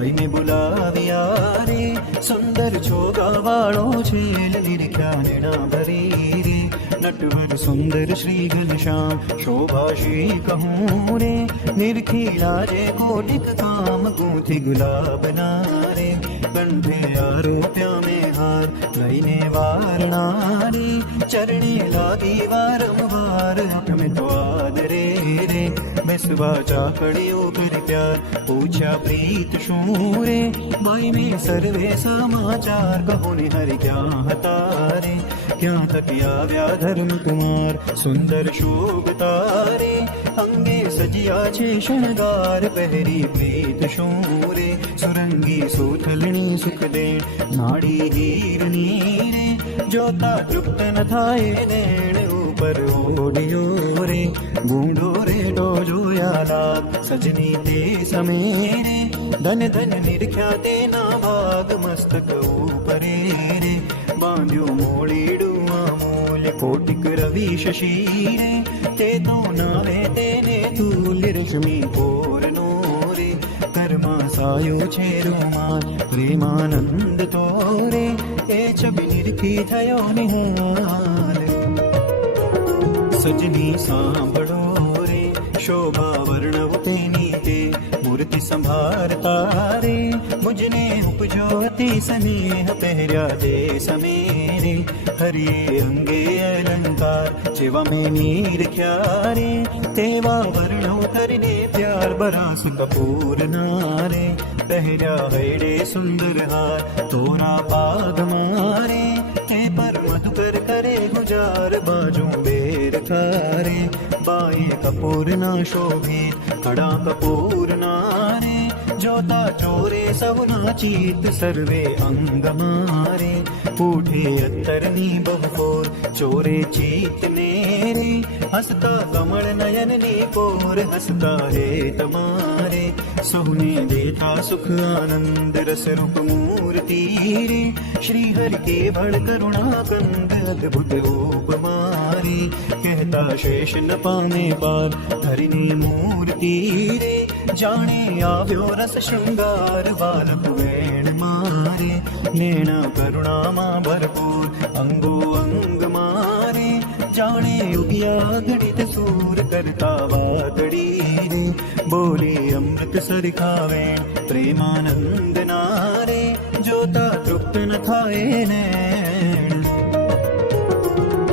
ભાઈને બોલાવ્યા રે, સુંદર છોગાવાળો છેલ નિરખ્યા નેણા ભરી રે, નટવર સુંદર શ્રી ઘનશ્યામ શોભાશી કહું રે, નિરખીલા રે કોટિક કામ ગૂંથી ગુલાબના રે, કંઠે આરોપ્યા મેં હાર લઈને વારણારી, ચરણે લાગી વારંવાર અમે તો આદરે રે, બેસવા ચાકડીઓ પર પ્યાર પૂછ્યા પ્રીત શું રે, બાઈ મેં સર્વે સમાચાર કહો ને હરિ ક્યાં હતા રે, ક્યાં થકી આવ્યા ધર્મ કુમાર સુંદર શોભતા રે, અંગે સજ્યા છે શણગાર પહેરી પ્રીત શું રે, સુરંગી સોથલણી સુખ દે નાડી હીરની રે, જોતા તૃપ્ત ન થાય નેણ ઉપર ઓડિયો રે, ગૂંઢો રેડો જોયા લાગ સજની તે સમેરે, ધન ધન નિરખ્યા તેના ભાગ મસ્તક ઉપરે રે, બાંધ્યું મોડીડું અમૂલ કોટિક રવિ શશી રે, તે તો નાવે તેને તુલ્ય રશ્મિ પૂરનો રે, કર્મા સાયો છે રૂમાન પ્રેમાનંદ તો રે, એ છબી નિરખી થયો નિહાલ, સજની સાંભળો રે શોભા વર્ણવ તેની તે, મૂર્તિ સંભાળતા રે મુજને ઉપજો અતિ સ્નેહ, પહેર્યા તે સમેરે હરિયે અંગે અલંકાર, જેવા મેં નિરખ્યા રે તેવા વર્ણવ કરીને પ્યાર બરાસ કપૂર ના રે, પહેર્યા હૈડે સુંદર હાર તોરા પાગ મારે, તે પર મધુકર કરે ગુજાર બાજુ બેર ખારે, બાએ કપૂર ના શોભિત કડા કપૂર ના રે, જોતા ચોરે સૌના ચિત સર્વે અંગ મારે, ઉઠે અત્તરની બહુકોર ચોરે ચિત ને રે, હસતા કમળ નયન ની પોર હસતા હે તમારે, સૌને દેતા સુખ આનંદ રસ રૂપ મૂર્તિ રે, શ્રી હરિ કેવળ કરુણા કંદ અદ્ભુત રૂપ મારે, કહેતા શેષ ન પામે પાર હરિની મૂર્તિ રે, જાણે આવ્યો રસ શૃંગાર બાલક વેણ મારે, નેણા કરુણામાં ભરપૂર અંગો અંગ મારે, જાણે ઉગ્યા ગણિત સૂર કરતા વાદળી રે, બોલી અમૃત સરખાવે પ્રેમાનંદ નારે, જોતા તૃપ્ત ન થાય ને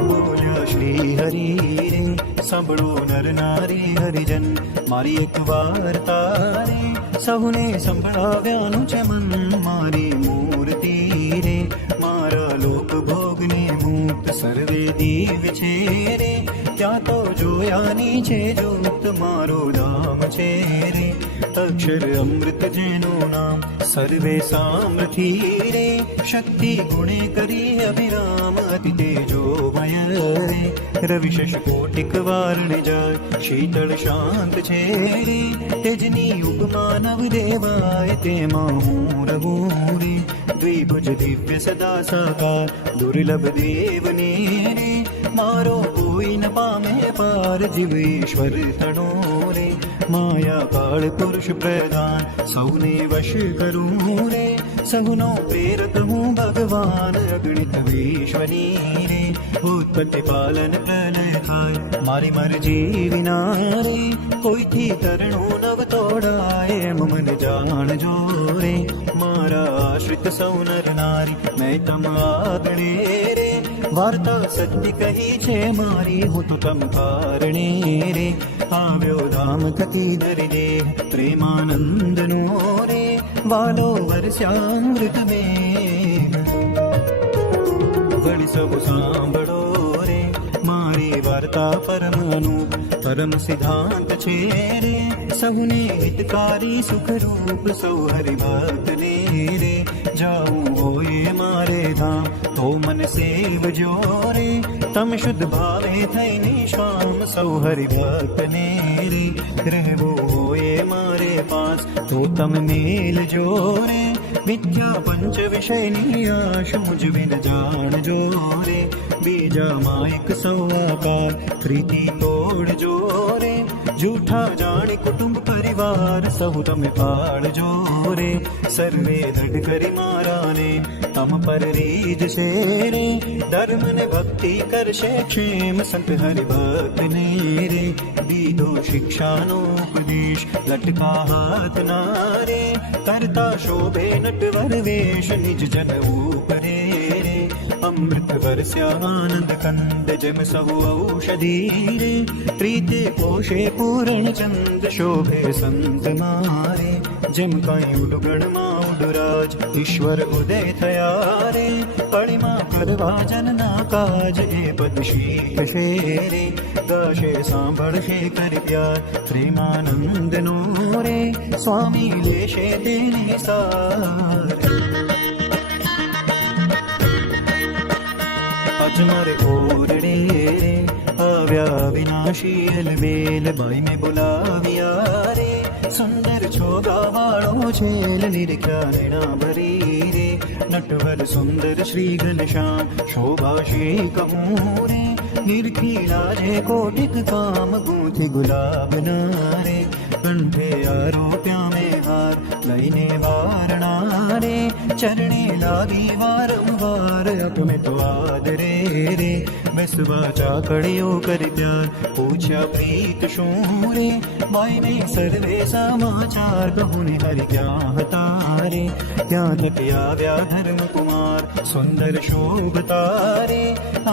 બોલ્યા શ્રી હરિ રે, સાંભળો નર નારી હરિજન મારી એક વાર્તા રે, સહુને સંભળાવ્યાનું છે મન મારી મૂર્તિ રે, મારા લોક ભોગને મુક્ત સર્વે દિવ્ય છે રે, ત્યાં તો જોયાની છે જોત મારો ધામ છે રે, અક્ષર અમૃત જેનું નામ સર્વે સામર્થ્ય રે, શક્તિ ગુણે કરી અભિરામ અતિ તેજોમય રે, રવિ શશ કોટિક વારણે જાય શીતળ શાંત છે રે, તેજની ઉપમા નવ દેવાય તેમાં હું રહું રે, દ્વિભુજ દિવ્ય સદા સાકાર દુર્લભ દેવને રે, મારો કોઈ ન પામે પાર જીવ ઈશ્વર તણો રે, માયા કાળ પુરુષ પ્રધાન સૌને વશ કરું રે, સહુનો પ્રેરક હું ભગવાન અગણિત વિશ્વની રે, ઉત્પત્તિ પાલન પ્રલય થાય મારી મરજી વિના રે, કોઈથી તરણું નવ તોડાય એમ મન જાણજો રે, મારા આશ્રિત સૌ નર નારી મેં તમ આગણે રે, વાર્તા સત્ય કહી છે મારી હું તો તમ કારણે રે, આવ્યો ધામ થકી ધરી દે પ્રેમાનંદ નો રે, વાલો વર્ષામૃત મેં ગણ સૌ સાંભળો રે, મારી વાર્તા પરમ અનુપ પરમ સિદ્ધાંત છે રે, સૌને હિતકારી સુખરૂપ સૌ હરિભક્ત ને રે, જાઉં હોય મારે ધામ તો મન સેવજો રે, તમ શુદ્ધ ભાવે થઈને શ્યામ સૌ હરિભક્ત ને રે, રહેવું હોય મારે પાસ તો તમ મેલજો રે, વિદ્યા પંચ વિષયની આશ મુજ બિન જાણજો રે, બીજામાં એક સૌ આકાર પ્રીતિ તોડજો રે, જૂઠા જાણે કુટુંબ પરિવાર પરિવાર સહુ તમે પાળજો રે. સર્વે દ્રઢ કરી મારાને તમ પર રીજ છે રે. ધર્મ ને ભક્તિ કરશે ક્ષેમ સંત હરિભક્તને રે. દીધો શિક્ષાનો ઉપદેશ લટકા હાથ ના રે. કરતા શોભે નટવર વેશ નિજ જન ઉપરે રે. અમૃત વરસ્યા આનંદ કંદ જેમ સહુ ઔષધી રે. પ્રીતે પોષે પૂરણ ચંદ શોભે સંત મારે. જેમ કઈ ઉડગણમાં ઉડરાજ ઈશ્વર ઉદય થયા રે. કળીમાં કરવા જનના કાજ એ પદ શીખશે રે. ગાશે સાંભળશે કર પ્યાર પ્રેમાનંદ નો રે. સ્વામી લેશે તેની સાર. અજમર ઓરડે આવ્યા વિનાશી અલબેલ બાઈ મેં બોલાવ્યા રે. સુંદર છોગા વાળો છેલ નિરખ્યા નેણા ભરી રે. નટવર સુંદર શ્રી ઘનશ્યામ શોભા શ્રી કમૂરે. નિરખીલા જે કોટિક કામ ગૂંથી ગુલાબ ના રે. કંઠે આરોપ્યા મેં હાર લઈને વારણા રે. ચરણે લાગી વારંવાર અપમે તો આદરે રે. બેસવા ચાકડીઓ કરી પ્યાર પૂછ્યા પ્રીત શું રે. બાઈ મેં સર્વે સમાચાર કહું ને હરિ ક્યાં હતા રે. ત્યાં તકે આવ્યા ધર્મકુમાર સુંદર શોભતા રે.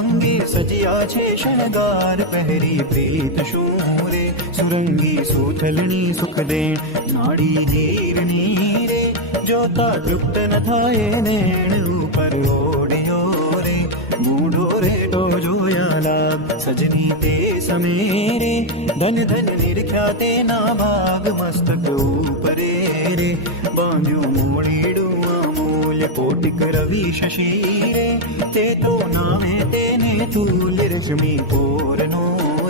અંગે સજ્યા છે શણગાર પહેરી પ્રીત શું રે. સુરંગી સુથલણી સુખ દેણ નાડી જીરની રે. જોતા તૃપ્ત ન થાય નેણ ઉપર ઓડિયો રે. મૂઢો રેટો જોયા લાગ સજની તે સમેરે. ધન ધન નિરખ્યા તેના ભાગ મસ્તક ઉપરે રે. બાંધ્યું મોડીડું અમૂલ્ય કોટિક રવિ શશી રે. તે તો નામે તેને તુલ રશ્મિ પોરનો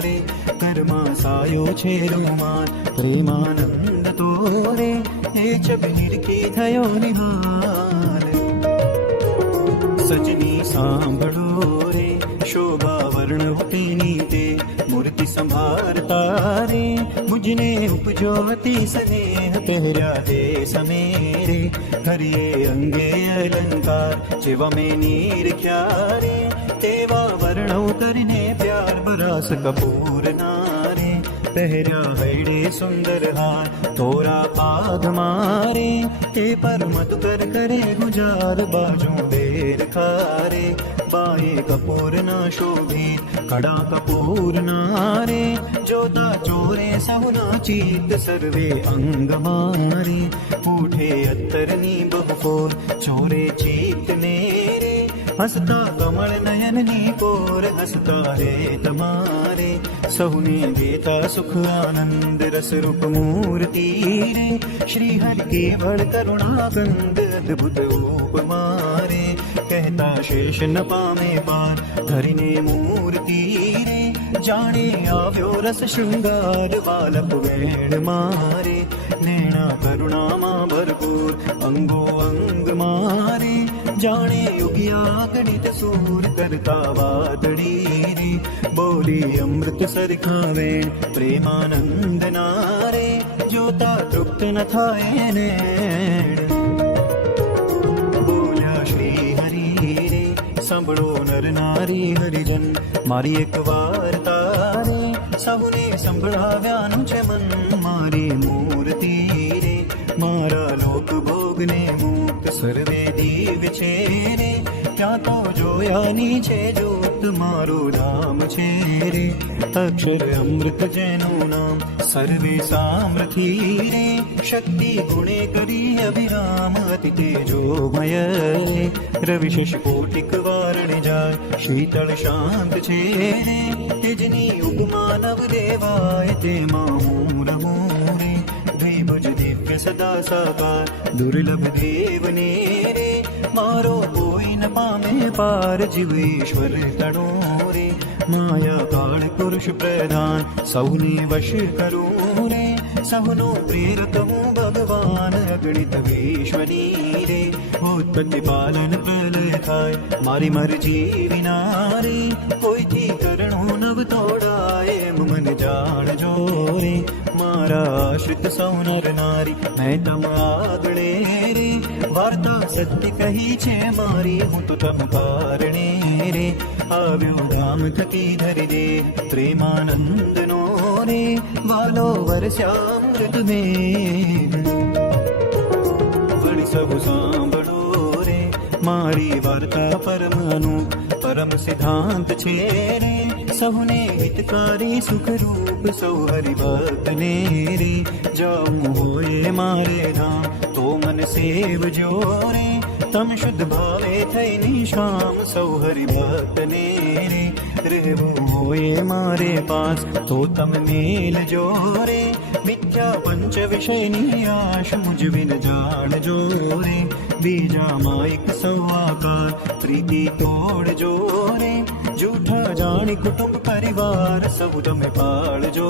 રે. કર્મા સાયો છે રૂમાન પ્રેમાનંદ તો રે. એ છબ નિરખી થયો નિહાર. સજની સાંભળો રે શોભા વર્ણવતીની તે. મૂર્તિ સંભાળતા રે મુજને ઉપજો અતિ સ્નેહ. પહેર્યા તે સમેરે હરિએ અંગે અલંકાર જેવા મેં નિરખ્યા રે. તેવા વર્ણવ કરીને પ્યાર બરાસ કપૂર ના રે. પહેર્યા હૈડે સુંદર હાર થોરા પાદ મારે. તે પર મત કર કરે ગુજાર બાજુ બેર ખારે. બાએ કપૂર ના શોભિત કડા કપૂર ના રે. જોતા ચોરે સહુના ચિત્ત સર્વે અંગ મારે. ઉઠે અત્તરની બહુફોર ચોરે ચિત્ત ને રે. હસતા કમળ નયનની કોર હસતા રે તમારે. સહુને દેતા સુખ આનંદ રસરૂપ મૂર્તિ રે. શ્રી હરિ કેવળ કરુણા કંદ અદ્ભુત ઉપમારે. કહેતા શેષ ન પામે પાર ધરીને મૂર્તિ રે. જાણે આવ્યો રસ શૃંગાર વાલપ વેણ મારે. નેણા કરુણામાં ભરપૂર અંગો અંગ મારે. જાણે યુગ્યા ગણિત સૂર કરતા વાદળી રે. બોલી અમૃત સરખા વેણ પ્રેમાનંદ ના રે. જોતા તૃપ્ત ન થાય નેણ. બોલ્યા શ્રી હરિ રે સાંભળો નર નારી હરિજન મારી એક વાર્તા રે. સૌને સંભળાવ્યાનું છે મન મારી મૂર્તિ રે. મારા લોક ભોગને મુક્ત સર્વે દીવ છે રે. ત્યાં તો જોયાની છે જોત મારું ધામ છે રે. અક્ષર અમૃત જેનું નામ સર્વે સામર્થિ રે. શક્તિ ગુણે કરી અભિરામ અતિ તેજોમય રે. રવિશેષ કોટિક વારણ જાય શીતળ શાંત છે રે. તેજની ઉપમા નવ દેવાય તેમાં હું રમું રે. દ્વિભુજ દિવ્ય સદા સાકાર દુર્લભ દેવને રે. મારો કોઈ ન પામે પાર જીવ ઈશ્વર તણો રે. માયા કાળ પુરુષ પ્રધાન સૌને વશ કરું રે. સહુનો પ્રેરક હું ભગવાન અગણિત વિશ્વની રે. ઉત્પત્તિ પાલન પ્રલય થાય મારી મરજી વિના રે. કોઈથી કરણું નવ તોડાય એમ મન જાણજો રે. મારા આશ્રિત સૌ નર નારી મેં તમ આગળે રે વાર્તા સત્ય કહી છે મારી હું તો તમ કારણે રે આવ્યો ધામ થકી ધરી દે પ્રેમાનંદનો રે વાલો વરસ્યામૃત મેઘ વળી સૌ સાંભળો રે મારી વાર્તા પરમનું પરમ સિદ્ધાંત છે રે સૌને હિતકારી સુખરૂપ સૌ હરિભક્તને રે જાઉં હોય મારે ધામ તો મન સેવજો રે તમ શુદ્ધ ભાવે થઈ નિશામ સૌ હરિભક્તને રે રહેવું હોય મારે પાસ તો તમ મેલજો રે મિથ્યા પંચ વિષયની આશ મુજ વિન જાણજો રે બીજામાં એક સૌ આકાર પ્રીતિ તોડજો રે જૂઠા જાણી કુટુંબ પરિવાર સૌ તમે પાળજો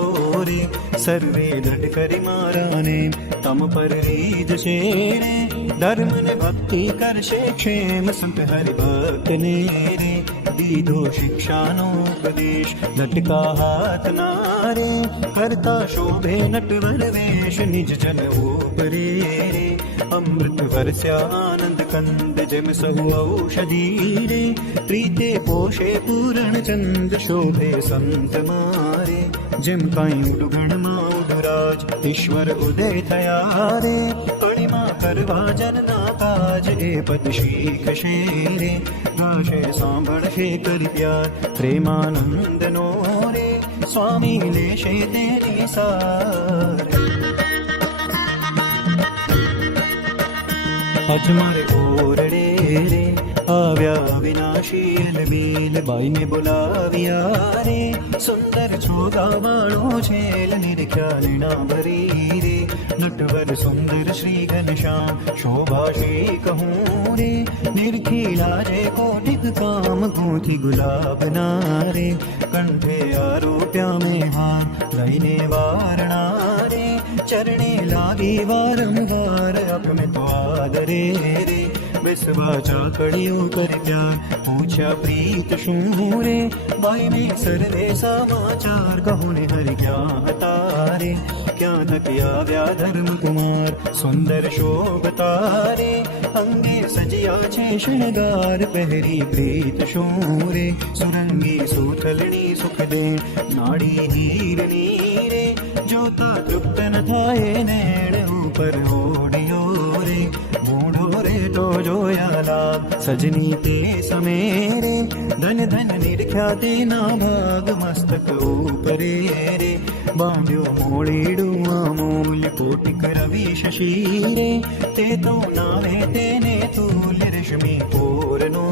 રે સર્વે દ્રઢ કરી મારાને તમ પર રીજશે રે ધર્મ ને ભક્તિ કરશે ક્ષેમ સંત હરિભક્તને રે દીધો શિક્ષાનો ઉપદેશ લટકા હાથ ના રે કરતા શોભે નટવર વેશ નિજ જન ઉપરે રે અમૃત વરસ્યા આનંદ કંદ જેમ સહુ ઔષધી રે પ્રીતે પોષે પૂરણ ચંદ શોભે સંત મારે જેમ કાંઈ ઉડગણમાં ઉડરાજ ઈશ્વર ઉદય થયા રે કણીમાં કરવા જનના કાજ એ પદ શીખશે રે ગાશે સાંભળશે કરી પ્યાર પ્રેમાનંદનો રે સ્વામી લેશે તેની સાર આજ મારે ઓરડે રે આવ્યા વિનાશી અલબેલ બાઈને બોલાવ્યા રે સુંદર છોગા વાળો છેલ નિરખ્યા લીણા ભરી રે નટવર સુંદર શ્રી ઘનશ્યામ શોભા શ્રી કહું રે નિરખીલા જે કોટિક કામ ગૂંથી ગુલાબના રે કંઠે આરોપ્યા મેં હાર લઈને વારણા રે ચરણે લાગી વારંવાર અપમે તો આદરે રે બેસવા ચાકડીઓ કરી પ્યાર પૂછ્યા પ્રીત શું રે બાઈ મેં સર્વે સમાચાર કહો ને હરિ ક્યાં હતા રે ક્યાં થકી આવ્યા ધર્મ કુમાર સુંદર શોભતા રે અંગે સજ્યા છે શણગાર પહેરી પ્રીત શું રે સુરંગી સુથલણી સુખ દે નાડી હીરની રે જોતા તૃપ્ત ન થાય નેણ ઉપર ઓડિયો રે મૂઢો રે તો જોયા લાભ સજની તે સમે રે ધન ધન નિરખ્યા તેના ભાગ મસ્તક ઉપરે રે બાંધ્યો મોળીડું અમૂલ્ય કોટિક રવિ શશી રે તે તો નાવે તેને તુલ્ય રશ્મિ પૂરનો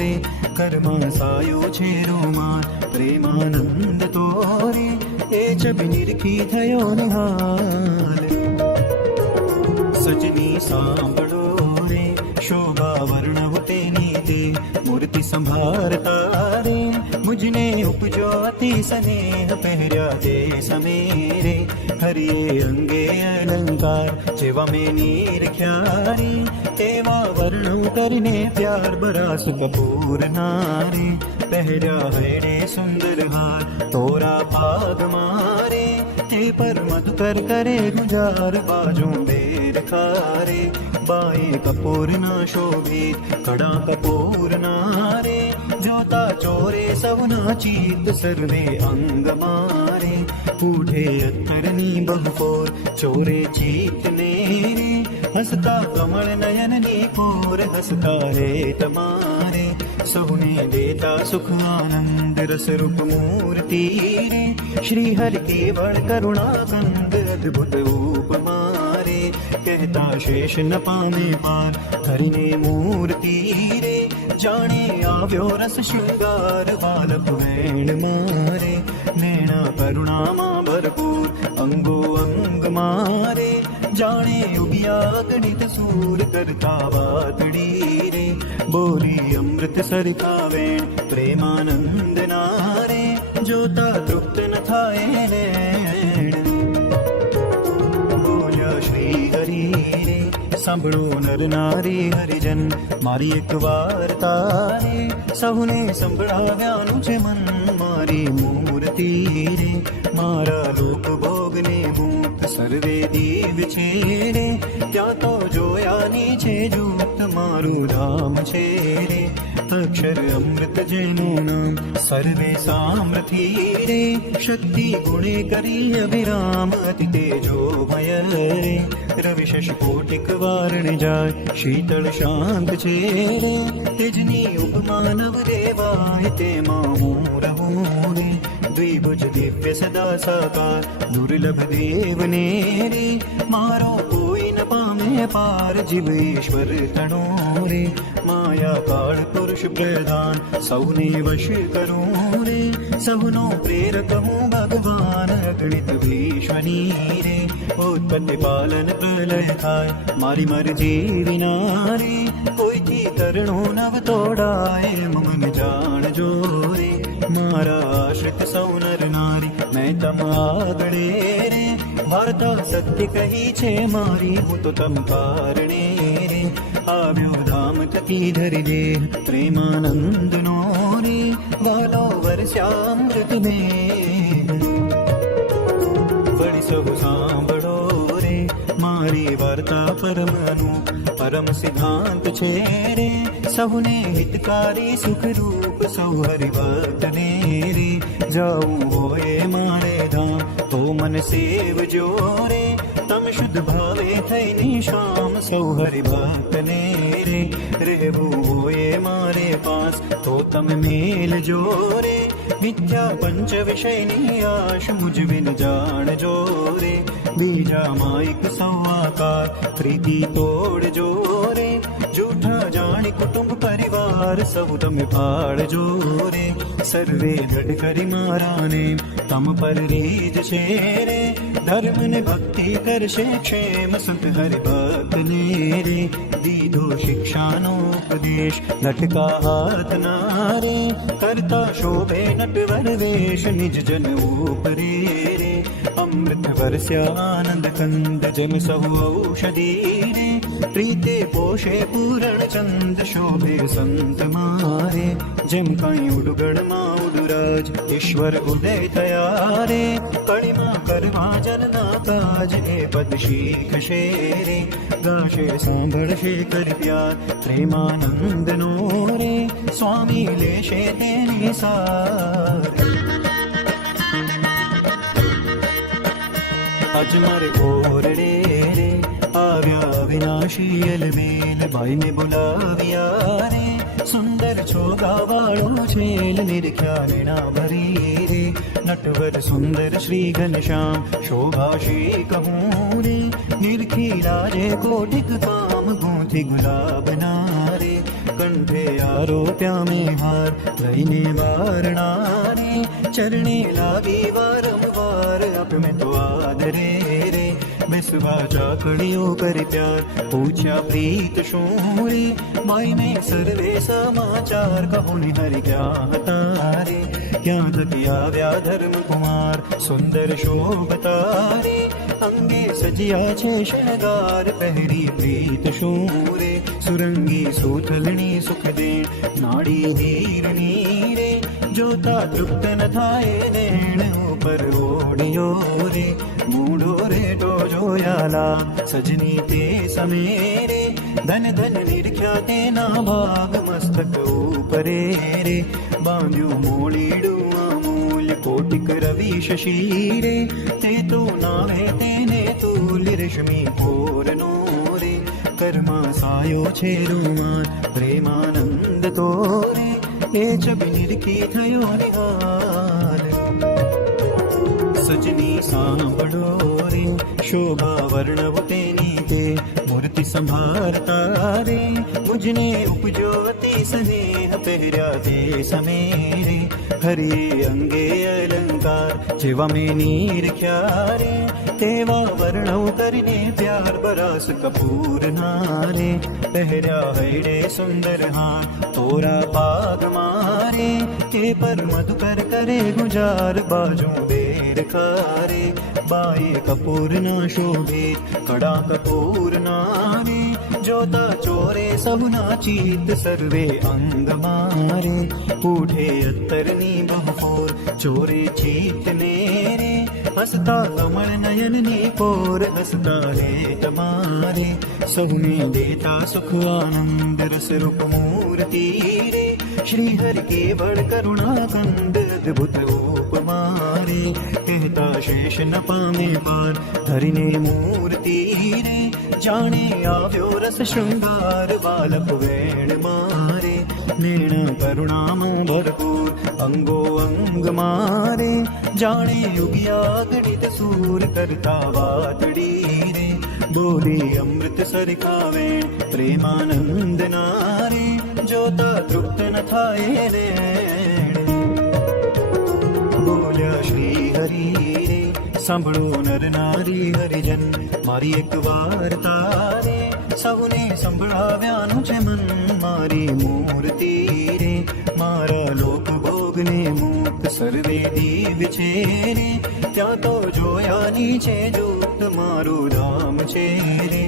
રે કર્મા સાયો છે રોમાન પ્રેમાનંદ તો રે એ છબી નિરખી થયો નિહાલ સજની સાંભળો રે શોભા વર્ણવ તેની તે મૂર્તિ સંભારતા રે મુજને ઉપજો અતિ સ્નેહ પહેર્યા તે સમેરે હરિએ અંગે અલંકાર જેવા મેં નિરખ્યા રે તેવા વર્ણવ કરીને પ્યાર બરાસ કપૂર નારે પહેર્યા હૈડે સુંદર હાર તોરા ભાગ મારે તે પર મધુકર કરે ગુજાર બાજુ બેર ખારે બાએ કપૂર ના શોભિત કડા કપૂર નારે જોતા ચોરે સૌના ચિત્ત સર્વે અંગ મારે પૂઠે અત્તરની બહુપોર ચોરે ચિત્ત ને રે હસતા કમળ નયન ની કોર હસતા હે તમારે સૌને દેતા સુખ આનંદ રસરૂપ મૂર્તિ રે શ્રી હરિ કેવળ કરુણા કંદ અદ્ભુત ઉપમા રે કહેતા શેષ ન પામે પાર ધરીને મૂર્તિ રે જાણે આવ્યો રસ શૃંગાર બાલક વેણ મારે નૈણા કરુણામાં ભરપૂર અંગો અંગ મારે જાણે ઉગિયા ગણિત સૂર કરતા વાતડી રે બોલી અમૃત સરિતા વેણ પ્રેમાનંદ નારે જોતા તૃપ્ત ન થાય નેણ બોલ્યા શ્રી હરિ રે સાંભળો નર નારી હરિજન મારી એક વાર્તા રે સૌને સંભળાવ્યાનું છે મન મારી મૂર્તિ રે મારા લોક ભોગને મુક્ત સર્વે દી છે રે, ત્યાં તો જોયાની છે જૂથ મારું ધામ છે રે. અક્ષર અમૃત જેનું નામ સર્વે સામ્રથી રે, શક્તિ ગુણે કરી અભિરામ અતિ તેજોમય રે. રવિ શશి કોટિક વારણ જાય શીતળ શાંત છે રે, તેજની ઉપમા નવ દેવાય તેમાં હું રહું રે. દ્વિભુજ દિવ્ય સદા સાકાર દુર્લભ દેવને રે, મારો કોઈ ન પામે પાર જીવ ઈશ્વર તણો રે. માયા કાળ પુરુષ પ્રધાન સૌને વશ કરું રે, સૌનો પ્રેરક હું ભગવાન અગણિત વિશ્વની રે. ઉત્પત્તિ પાલન પ્રલય થાય મારી મરજી વિના રે, કોઈથી તરણો નવ તોડાય મન જાણજો રે. મારા આશ્રિત સૌ નર નારી મેં તમ આગળે રે, વાર્તા સત્ય કહી છે મારી હું તો તમ કારણે રે. આવ્યો ધામ થકી ધરી દે પ્રેમાનંદનો રે, વાલો વર્ષામૃત દે વળી સૌ સાંભળો રે. મારી વાર્તા પરમનું પરમ સિદ્ધાંત છે રે, સૌને હિતકારી સુખરૂપ સૌ હરિભક્ત ને રે. જાઉં હોય મારે ધામ તો મન સેવજો રે, તમ શુદ્ધ ભાવે થઈને શામ સૌ હરિભક્ત ને રે. રહેવું હોય મારે પાસ તો તમે મેલજો રે, મિથ્યા પંચ વિષયની આશ મુજ વિન જાણજો રે. બીજા માઇક સૌઆકાર પ્રીતિ તોડજો રે, જૂઠા જાણી કુટુંબ પરિવાર સૌ તમે પાળજો રે. સર્વે દઢ કરી મારાને તમ પર રીત છે રે, ધર્મ ને ભક્તિ કરશે ક્ષેમ સુખ હરિભક્ત ને રે. દીધો શિક્ષાનો ઉપદેશ લટકા હાથ ના રે, કરતા શોભે નટવર વેશ નિજ જન ઉપરે રે. અમૃત વરસ્યા આનંદ કંદ જેમ સૌ ઔષધી રે, પ્રીતે પોષે પૂરણ ચંદ શોભે સંત મારે. જેમ કઈ ઉડગણમાં ઉડરાજ ઈશ્વર ઉદય થયા રે, કળીમાં કરવા જનના કાજ એ પદ શીખશે રે. ગાશે સાંભળશે કર પ્યાર પ્રેમાનંદનો રે, સ્વામી લેશે તેની સાર. આજ મારે ઓરડે રે આવ્યા વિનાશી અલમેલ, ભાઈને બોલાવ્યા રે, સુંદર છોગાવાળો છેલ નિરખ્યા વીણા ભરી રે. નટવર સુંદર શ્રી ઘનશ્યામ શોભાશી કહું રે, નિરખી લાજે કોટિક કામ ગૂંથી ગુલાબના રે. કંઠે આરોપ્યા મેં હાર લઈને વારણા રે, ચરણે લાવી વારંવાર અપ મેં તો આદરે રે. બેસવા ચાકડીઓ કરી પ્યાર પૂછ્યા પ્રીત શું રે, માઈ મેં સર્વે સમાચાર કહો ને હરિ ક્યાં હતા રે. ક્યાં થકી આવ્યા ધર્મ કુમાર સુંદર શોભતા રે, અંગે સજ્યા છે શણગાર પહેરી પ્રીત શું રે. સુરંગી સુથલણી સુખ દે નાડી ધીરની રે, જોતા તૃપ્ત ન થાય નેણ ઉપર ઓડિયો રે. મૂડો રેટો જોયાલા સજની તે સમેરે, ધન ધન નિરખ્યા તેના ભાગ મસ્તક ઉપરે રે. બાંધ્યું મોડીડું અમૂલ્ય કોટિક રવિ શશી રે, તે તો નાવે તેને તુલ્ય રશ્મિ પૂરનો રે. કર્મા સાયો છે રૂમાન પ્રેમાનંદ તો રે, એ છબી નિરખી થયો નિહાલ. સજની સાંભળો રે શોભા વર્ણવ તેની તે, મૂર્તિ સંભાળતા રે મુજને ઉપજોવતી સ્નેહ પહેર્યા તે સમેરે. હરિ અંગે અલંકાર જેવા મેં નિરખ્યા રે, તેવા વર્ણવ કરીને પ્યાર બરાસ કપૂર ના રે. પહેર્યા હૈડે સુંદર હાર તોરા પાગ મારે, કે પર મધુકર કરે ગુજાર બાજુ બેર ખારે. બાઈ કપૂર ના શોભે કડા કપૂર ના રે, જોતા ચોરે સહુના ચિત સર્વે અંગ મારે. ઉઠે અત્તરની બહફોર ચોરે ચિત ને રે, હસતા કમળ નયનની કોર હસતા રે તમારે સૌને દેતા સુખ આનંદ રસ રૂપ મૂર્તિ રે શ્રી હરિ કેવળ કરુણા કંદ અદ્ભુત ઉપમારે કહેતા શેષ ન પામે પાર ધરીને મૂર્તિ રે જાણે આવ્યો રસ શૃંગાર બાલક વેણ મારે નેણ કરુણામાં ભરપૂર અંગો અંગ મારે જાણે યુગ્યા ગણિત સૂર કરતા વાતડી રે બોલી અમૃત સરખાવે પ્રેમાનંદ નારે જોતા તૃપ્ત ન થાય રે બોલ્યા શ્રી હરિ રે સાંભળો નર નારી હરિજન મારી એક વાર્તા રે સૌને સંભળાવ્યાનું છે મન મારી મૂર્તિ રે મારા લોક ભોગને મુક્ત સર્વે દીવ છે રે ત્યાં તો જોયાની છે જોત મારું ધામ છે રે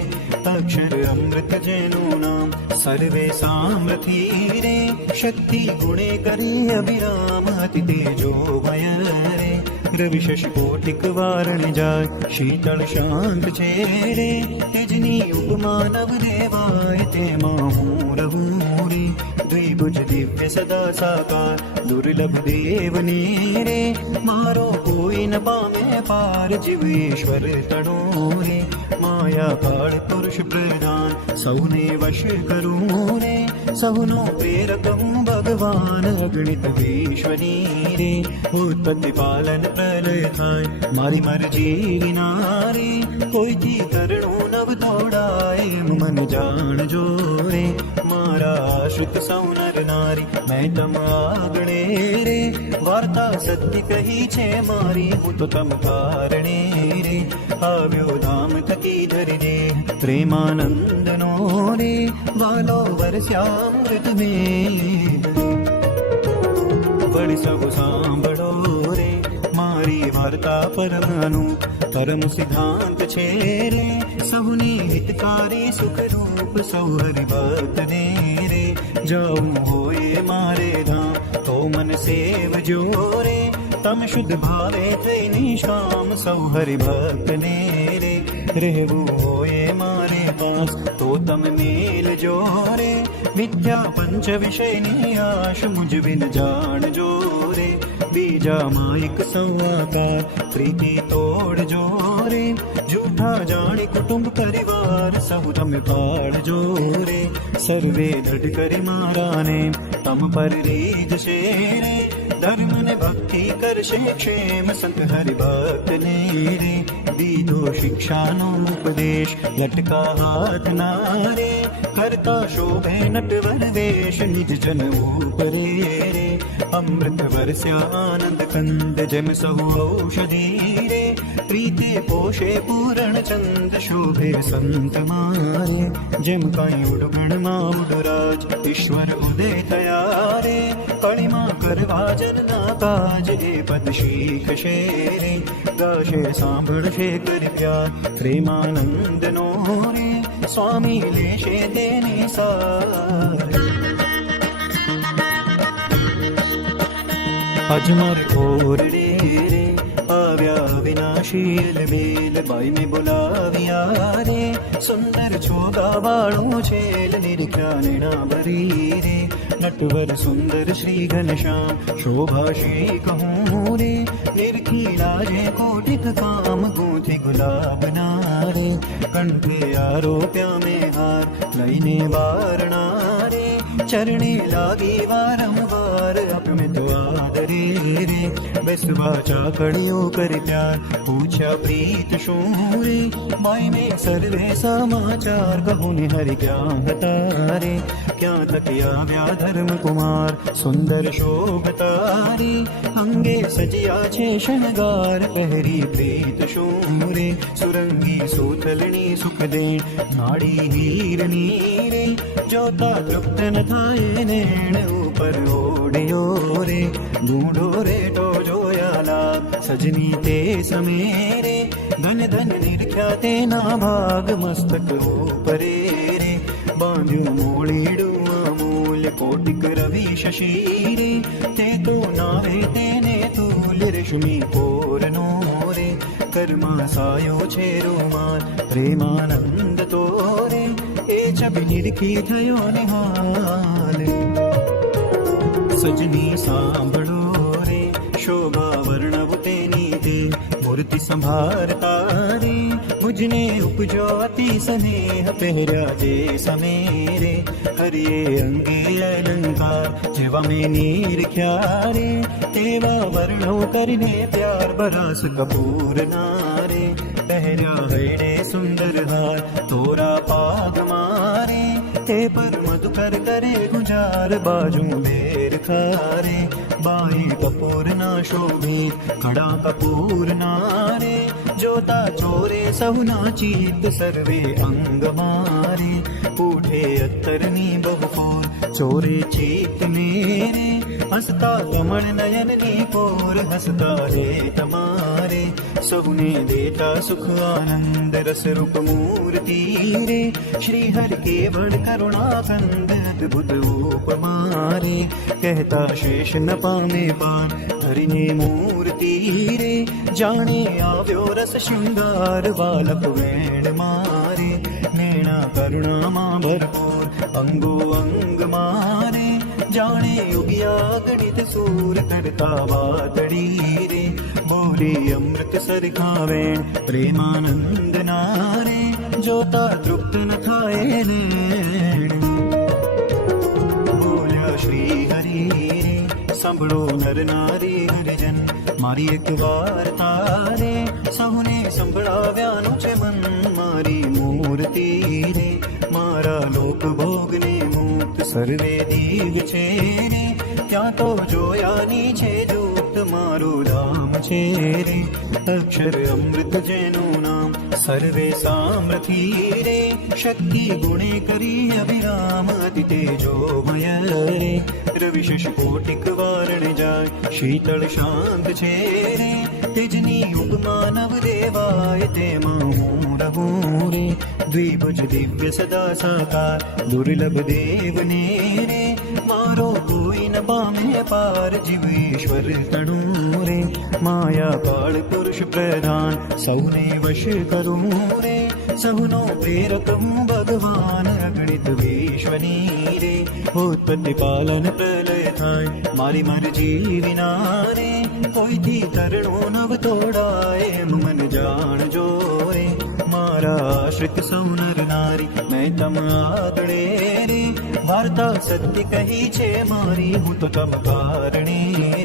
અક્ષર અમૃત જેનું નામ સર્વે સામર્થિ રે શક્તિ ગુણે કરી અભિરામ અતિ તેજો ભય રે રવિ શશી કોટિક વારણ જાય શીતળ શાંત છે રે તેજની ઉપમા નવ દેવાય તેમાં હું રહું રે દ્વિભુજ દિવ્ય સદા સાકાર દુર્લભ દેવની રે મારો કોઈ ન પામે પાર જીવ ઈશ્વર તણો રે માયા કાળ પુરુષ પ્રધાન સૌને વશ કરું રે સૌનો પ્રેરક હું ભગવાન અગણિત વિશ્વની રે ઉત્પત્તિ પાલન પ્રલય થાય મારી મરજી વિના રે કોઈથી કરણું નવ દોડાય એમ મન જાણજો રે મારા આશ્રિત સૌ નર નારી મેં તમ આગણે રે વાર્તા સત્ય કહી છે મારી હું તો તમ કારણે રે આવ્યો ધામ થકી ધરી પ્રેમાનંદ નો રે વાલો વરસ્યામૃત મેં વળી સૌ સાંભળો રે મારી વાર્તા પરમનું પરમ સિદ્ધાંત છે રે સૌની હિતકારી સુખરૂપ સૌ હરિભક્ત ને રે જાઉં હોય મારે ધામ તો મન સેવજો રે તમ શુદ્ધ ભાવે થઈ નિષ્કામ સૌ હરિભક્ત ને રે રહેવું હોય મારે પાસ તો તમ મેલજો રે વિદ્યા પંચ વિષયની આશ મુજ બિન જાણજો રે બીજામાં એક સૌઆકાર પ્રીતિ તોડજો રે જૂઠા જાણી કુટુંબ પરિવાર સૌ તમે પાળજો રે સર્વે દઢ કરી મારાને તમ પર રીજશે રે ધર્મ ને ભક્તિ કરશે ક્ષેમ સંત હરિભક્ત ને રે દીધો શિક્ષાનો ઉપદેશ લટકા હાથ ના રે કરતા શોભે નટવર વેશ નિજ જન ઉપરે રે અમૃત વરસ્યા આનંદ કંદ જેમ સહુ ઔષધિ રે પ્રીતે પોષે પૂરણ ચંદ શોભે સંત મારે જેમ કઈ ઉડગણમાં ઉડરાજ ઈશ્વર ઉદય થયા રે કળીમાં કરવા જનના કાજ એ પદ શીખશે રે ગાશે સાંભળશે કરી પ્યાર પ્રેમાનંદ નો રે સ્વામી લેશે તેની સાર અજમર ખોરડે રે આવ્યા વિનાશીલ બેલ બાઈ મેં બોલાવ્યા રે સુંદર છોગા વાળું છેલ નિર્ખ્યાના ભરી રે નટવર સુંદર શ્રી ઘનશ્યામ શોભાશી કહું રે નિર્ખીલા જે કોટિક કામ ગૂંથી ગુલાબ ના રે કંઠે આરોપ્યા મેં હાર લઈને વારણા રે ચરણે લાગી વારંવાર આપમે તો આદરે રે બેસવા ચાકડીઓ કરી પ્યાર પૂછ્યા પ્રીત શું રે માય મેં સર્વે સમાચાર કહું ને હરિ ક્યાં હતા રે ક્યાં થકી આવ્યા ધર્મ કુમાર સુંદર શોભતા રે અંગે સજ્યા છે શણગાર પહેરી પ્રીત શું રે સુરંગી સુથલણી સુખ દે નાડી હીરની રે જોતા તૃપ્ત ન થાય નેણ ઉપર ઓડ્યો રે ઢૂંઢો રેટો જોયાલા સજની તે સમેરે ધન ધન નિરખ્યા તેના ભાગ મસ્તક ઉપરે રે બાંધ્યું મોળીડું અમૂલ્ય કોટિક રવિ શશી રે તે તો નાવે તેને તુલ્ય રેશમી કોરનો રે કરમાં સાયો છે રૂમાલ પ્રેમાનંદ તો રે એ છબી નિરખી થયો નિહાલ સજની સાંભળો રે શોભા વર્ણવ તેની તે મૂર્તિ સંભાળતા રે મુજને ઉપજો અતિ સ્નેહ પહેર્યા જે સમેરે હરિયે અંગે અલંકાર જેવા મેં નિરખ્યા રે તેવા વર્ણો કરીને પ્યાર બરસ કપૂર નારે પહેર્યા હૈડે સુંદર હાર તોરા પાગ મારે તે પર મધુકર કરે ગુજાર બાજુ બેર ખારે બાઈ કપૂર ના શોભિત કડા કપૂર નારે જોતા ચોરે સહુના ચિત્ત સર્વે અંગ મારે ઉઠે અત્તરની બહુફોર ચોરે ચિત્ત મેરે હસતા કમળ નયનની કોર હસતા રે તમારે સૌને દેતા સુખ આનંદ રસ રૂપ મૂર્તિ રે શ્રી હરિ કેવળ કરુણાકંદ અદ્ભુત ઉપમારે કહેતા શેષ ન પામે પાન હરિને મૂર્તિ રે જાણે આવ્યો રસ શૃંગાર બાલક વેણ મારે મેણા કરુણામાં ભરપૂર અંગો અંગ મારે જાણે યુગ્યા ગણિત સૂર કરતા વાતડી રે બોલે અમૃત સરખા વેણ પ્રેમાનંદ નારે જોતા તૃપ્ત ન થાય ને બોલ્યા શ્રી હરિ રે સાંભળો નર નારી હરિજન મારી એક વાર્તા રે સહુને સંભળાવ્યાનું છે મન મારી મૂર્તિ રે મારા લોક ભોગને મુક્ત સર્વે દીવ છે રે ત્યાં તો જોયાની છે દૂત મારું ધામ છે રે અક્ષર અમૃત જેનું નામ સર્વે સામર્થિ રે શક્તિ ગુણે કરી અભિરામ અતિ તેજોમય રે રવિ શશ કોટિક વારણ જાય શીતળ શાંત છે રે તેજની ઉપમા નવ દેવાય તેમાં હું રહું રે દ્વિભુજ દિવ્ય સદા સાકાર દુર્લભ દેવને રે મારો કોઈ ન પામે પાર જીવ ઈશ્વર તણું રે માયા કાળ પુરુષ પ્રધાન સૌને વશ કરું રે સહુનો પ્રેરક હું ભગવાન અગણિત વિશ્વની રે ઉત્પત્તિ પાલન પ્રલય થાય મારી મરજી વિના રે કોઈથી તરણો નવ તોડાય મન જાણજો રે મારા આશ્રિત સૌ નર નારી મેં તમ આગળે રે વાર્તા સત્ય કહી છે મારી હું તો તમ કારણે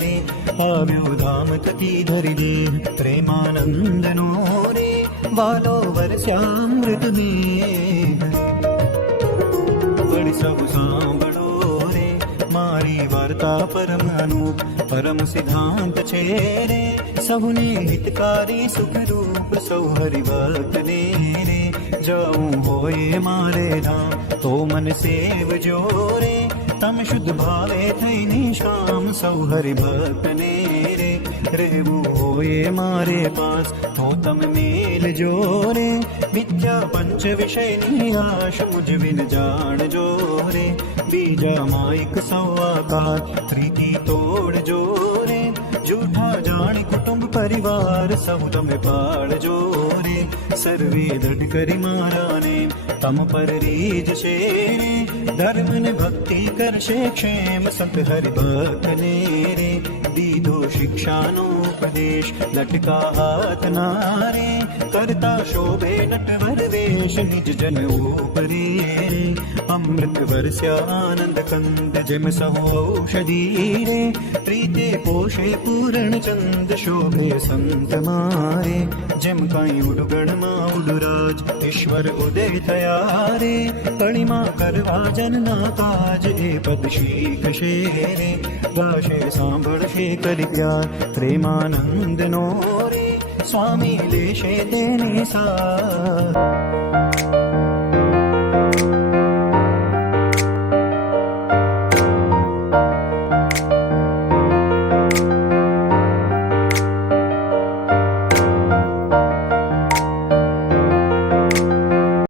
રે આવ્યો ધામ થકી ધરી દે પ્રેમાનંદ નો રે વાલો વર્ષામૃત મેં વળી સૌ સાંભળો રે મારી વાર્તા પરમ અનુપ પરમ સિદ્ધાંત છે રે સૌને હિતકારી સુખરૂપ સૌ હરિભક્તને રે જવું હોય મારે ધામ તો મન સેવજો રે તમ શુદ્ધ ભાવે થઈને શામ સૌ હરિભક્તને રે રહેવું હોય મારે પાસ તો તમ મેલજો રે વિદ્યા પંચ વિષયની આશ મુજ વિન જાણજો રે બીજા માઇક સૌ આકાર પ્રીતિ તોડજો રે જૂઠા જાણ કુટુંબ પરિવાર સૌ તમે પાળજો રે સર્વે દઢ કરી મારાને તમ પર રીજ છે રે ધર્મ ને ભક્તિ કરશે ક્ષેમ સંત હરિભક્તને રે દીધો શિક્ષાનો ઉપદેશ લટકા હાથના રે કરતા શોભે નટવર વેશ નિજ જન ઉપરે રે અમૃત વરસ્યા આનંદ કંદ જેમ સહુ ઔષધિ રે પ્રીતે પોષે પૂરણ ચંદ શોભે સંત મારે જેમ કઈ ઉડગણમાં ઉડરાજ ઈશ્વર ઉદય થયા રે કણીમાં કરવા જનના કાજ એ પદ શીખશે રે ગાશે સાંભળશે કરી પ્યાર પ્રેમાનંદ નો રે સ્વામી લેશે તેની સા